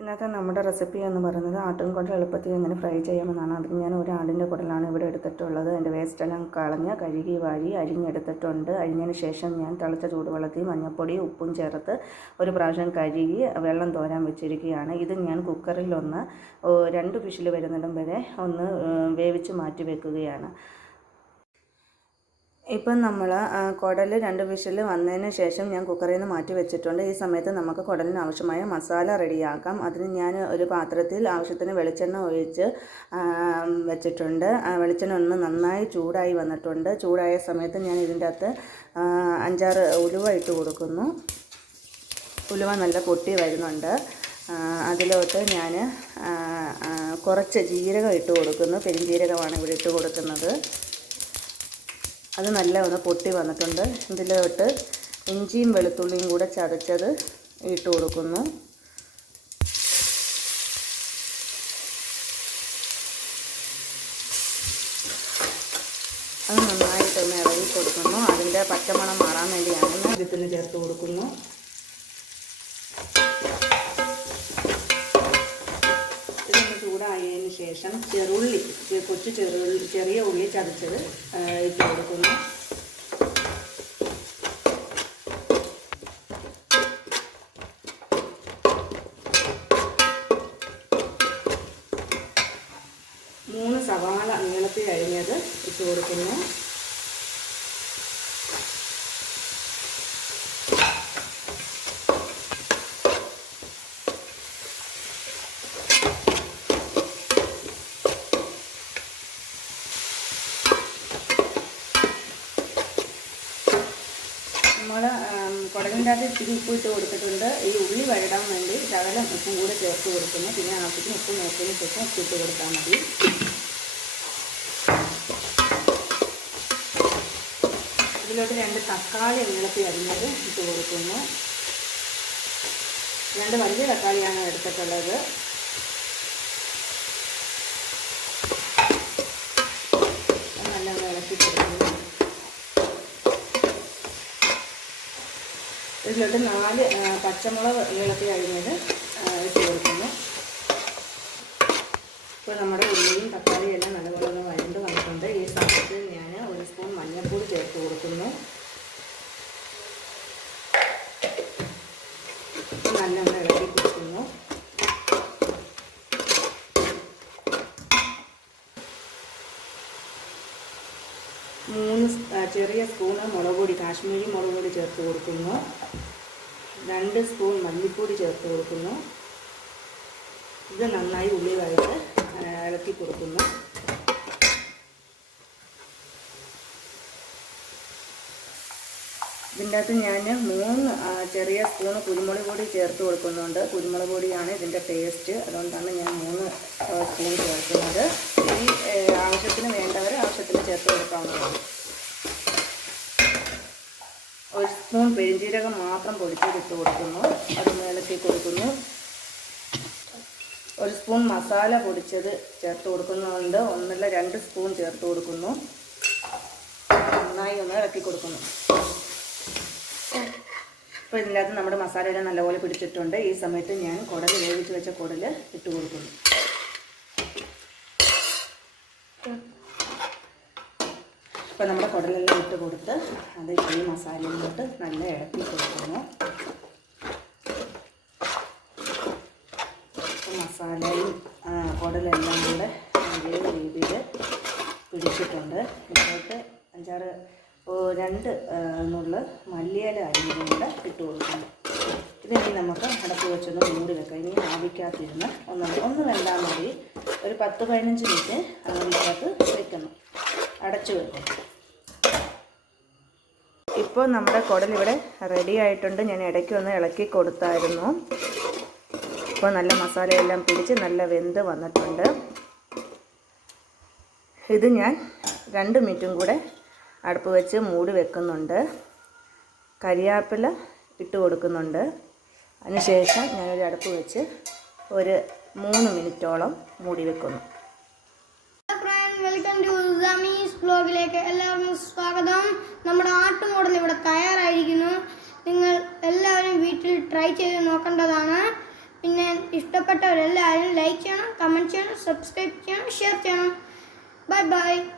ഇന്നത്തെ നമ്മുടെ റെസിപ്പി എന്ന് പറയുന്നത് ആട്ടിൻകുടൽ എളുപ്പത്തിൽ എങ്ങനെ ഫ്രൈ ചെയ്യാമെന്നാണ്. അതിന് ഞാൻ ഒരു ആടിൻ്റെ കുടലാണ് ഇവിടെ എടുത്തിട്ടുള്ളത്. അതിൻ്റെ വേസ്റ്റെല്ലാം കളഞ്ഞ് കഴുകി വാരി അരിഞ്ഞെടുത്തിട്ടുണ്ട്. അരിഞ്ഞതിന് ശേഷം ഞാൻ തിളച്ച ചൂടുവെള്ളത്തിൽ മഞ്ഞൾപ്പൊടി ഉപ്പും ചേർത്ത് ഒരു പ്രാവശ്യം കഴുകി വെള്ളം തോരാൻ വെച്ചിരിക്കുകയാണ്. ഇത് ഞാൻ കുക്കറിൽ 2 വിസിൽ വരുന്നിടം വരെ ഒന്ന് വേവിച്ച് മാറ്റി വെക്കുകയാണ്. ഇപ്പം നമ്മൾ കുടൽ 2 വിസിൽ വന്നതിന് ശേഷം ഞാൻ കുക്കറിൽ നിന്ന് മാറ്റി വെച്ചിട്ടുണ്ട്. ഈ സമയത്ത് നമുക്ക് കുടലിന് ആവശ്യമായ മസാല റെഡിയാക്കാം. അതിന് ഞാൻ ഒരു പാത്രത്തിൽ ആവശ്യത്തിന് വെളിച്ചെണ്ണ ഒഴിച്ച് വെച്ചിട്ടുണ്ട്. വെളിച്ചെണ്ണ ഒന്ന് നന്നായി ചൂടായി വന്നിട്ടുണ്ട്. ചൂടായ സമയത്ത് ഞാൻ ഇതിൻ്റെ അകത്ത് 5-6 ഉലുവ ഇട്ട് കൊടുക്കുന്നു. ഉലുവ നല്ല പൊട്ടി വരുന്നുണ്ട്. അതിലോട്ട് ഞാൻ കുറച്ച് ജീരകം ഇട്ട് കൊടുക്കുന്നു. പെരുംജീരകമാണ് ഇവിടെ ഇട്ട് കൊടുക്കുന്നത്. അത് നല്ല ഒന്ന് പൊട്ടി വന്നിട്ടുണ്ട്. ഇതിലോട്ട് ഇഞ്ചിയും വെളുത്തുള്ളിയും കൂടെ ചതച്ചത് ഇട്ട് കൊടുക്കുന്നു. അത് നന്നായിട്ടൊന്ന് ഇളകി കൊടുക്കുന്നു. അതിൻ്റെ പച്ചമണം മാറാൻ വേണ്ടിയാണ് ഇതിന് ചേർത്ത് കൊടുക്കുന്നു. ചൂടായതിന് ശേഷം ചെറുള്ളി, ചെറിയ ഉള്ളി ചതച്ചത് ഇട്ട് കൊടുക്കുന്നു. മൂന്ന് സവാള നീളത്തിൽ അരിഞ്ഞത് ഇട്ട് കൊടുക്കുന്നു. നമ്മൾ കുടലിൻ്റെ അകത്ത് ഇത്തിരി ഉപ്പ് ഇട്ട് കൊടുത്തിട്ടുണ്ട്. ഈ ഉള്ളി വഴടാൻ വേണ്ടി ശകലം ഉപ്പും കൂടെ ചേർത്ത് കൊടുക്കുന്നു. പിന്നെ ആവശ്യത്തിന് ഉപ്പ് നോക്കിയതിന് ശേഷം ഉപ്പിട്ട് കൊടുത്താൽ മതി. ഇതിലോട്ട് 2 തക്കാളി നീളത്തിൽ അരിഞ്ഞത് ഇട്ട് കൊടുക്കുന്നു. 2 വലിയ തക്കാളിയാണ് എടുത്തിട്ടുള്ളത്. നല്ല ഇളക്കി കൊടുക്കുന്നു. ഇതിലോട്ട് 4 പച്ചമുളക് നീളത്തിൽ അരിഞ്ഞത് ഇട്ട് കൊടുക്കുന്നു. ഇപ്പോൾ നമ്മുടെ ഉള്ളിയും തക്കാളിയും എല്ലാം നല്ലപോലെ വഴണ്ട് വന്നിട്ടുണ്ട്. ഈ സമയത്ത് ഞാൻ 1 സ്പൂൺ മഞ്ഞൾപ്പൊടി ചേർത്ത് കൊടുക്കുന്നു. നല്ലോണം ഇളക്കി കൊടുക്കുന്നു. ചെറിയ സ്പൂണ് മുളക് പൊടി, കാശ്മീരി മുളക് പൊടി ചേർത്ത് കൊടുക്കുന്നു. 2 സ്പൂൺ മല്ലിപ്പൊടി ചേർത്ത് കൊടുക്കുന്നു. ഇത് നന്നായി ഉള്ളിയായിട്ട് ഇളക്കി കൊടുക്കുന്നു. ഇതിൻ്റെ അകത്ത് ഞാൻ 3 ചെറിയ സ്പൂണ് കുരുമുളക് പൊടി ചേർത്ത് കൊടുക്കുന്നുണ്ട്. കുരുമുളക് പൊടിയാണ് ഇതിൻ്റെ ടേസ്റ്റ്, അതുകൊണ്ടാണ് ഞാൻ 3 സ്പൂൺ ചേർക്കുന്നത്. ഈ ആവശ്യത്തിന് വേണ്ടവർ ആവശ്യത്തിന് ചേർത്ത് കൊടുക്കാവുന്നതാണ്. 1 സ്പൂൺ പെരുംജീരകം മാത്രം പൊടിച്ചിട്ട് കൊടുക്കുന്നു. അത് ഇളക്കി കൊടുക്കുന്നു. 1 സ്പൂൺ മസാല പൊടിച്ചത് ചേർത്ത് കൊടുക്കുന്നുണ്ട്. 1-2 സ്പൂൺ ചേർത്ത് കൊടുക്കുന്നു. നന്നായി ഒന്ന് ഇളക്കി കൊടുക്കുന്നു. ഇപ്പോൾ ഇതിനകത്ത് നമ്മുടെ മസാലയെല്ലാം നല്ലപോലെ പിടിച്ചിട്ടുണ്ട്. ഈ സമയത്ത് ഞാൻ കുടൽ വേവിച്ച് വെച്ച കുടൽ ഇട്ട് കൊടുക്കുന്നു. ഇപ്പോൾ നമ്മുടെ കുടലെല്ലാം ഇട്ട് കൊടുത്ത് അത് ഈ മസാലയിലോട്ട് നല്ല ഇളക്കി കൊടുക്കുന്നു. മസാലയും കുടലെല്ലാം കൂടെ അതേ രീതിയിൽ പിടിച്ചിട്ടുണ്ട്. ഇതിലോട്ട് 2 നുള്ള് മല്ലിയില അരിഞ്ഞതും കൂടെ ഇട്ട് കൊടുക്കുന്നു. ഇതിനി നമുക്ക് അടപ്പ് വെച്ചൊന്ന് മൂടി വെക്കാം. ഇനി ആവിക്കകത്തിരുന്ന് ഒന്ന് വെന്താൽ മതി. ഒരു 10-15 മിനിറ്റ് ആവിക്കകത്ത് വെക്കണം. അടച്ചു വെക്കും. ഇപ്പോൾ നമ്മുടെ കുടലിവിടെ റെഡി ആയിട്ടുണ്ട്. ഞാൻ ഇടയ്ക്കൊന്ന് ഇളക്കി കൊടുത്തായിരുന്നു. ഇപ്പോൾ നല്ല മസാലയെല്ലാം പിടിച്ച് നല്ല വെന്ത് വന്നിട്ടുണ്ട്. ഇത് ഞാൻ 2 മിനിറ്റും കൂടെ അടുപ്പ് വെച്ച് മൂടി വെക്കുന്നുണ്ട്. കരിയാപ്പില ഇട്ട് കൊടുക്കുന്നുണ്ട്. അതിനുശേഷം ഞാനൊരു അടുപ്പ് വെച്ച് ഒരു 3 മിനിറ്റോളം മൂടി വെക്കുന്നു. വെൽക്കം ടു സമീസ് വ്ലോഗിലേക്ക് എല്ലാവർക്കും സ്വാഗതം. നമ്മുടെ ആട്ടുംകുടൽ ഇവിടെ തയ്യാറായിരിക്കുന്നു. നിങ്ങൾ എല്ലാവരും വീട്ടിൽ ട്രൈ ചെയ്ത് നോക്കേണ്ടതാണ്. പിന്നെ ഇഷ്ടപ്പെട്ടവരെല്ലാവരും ലൈക്ക് ചെയ്യണം, കമൻറ്റ് ചെയ്യണം, സബ്സ്ക്രൈബ് ചെയ്യണം, ഷെയർ ചെയ്യണം. Bye bye.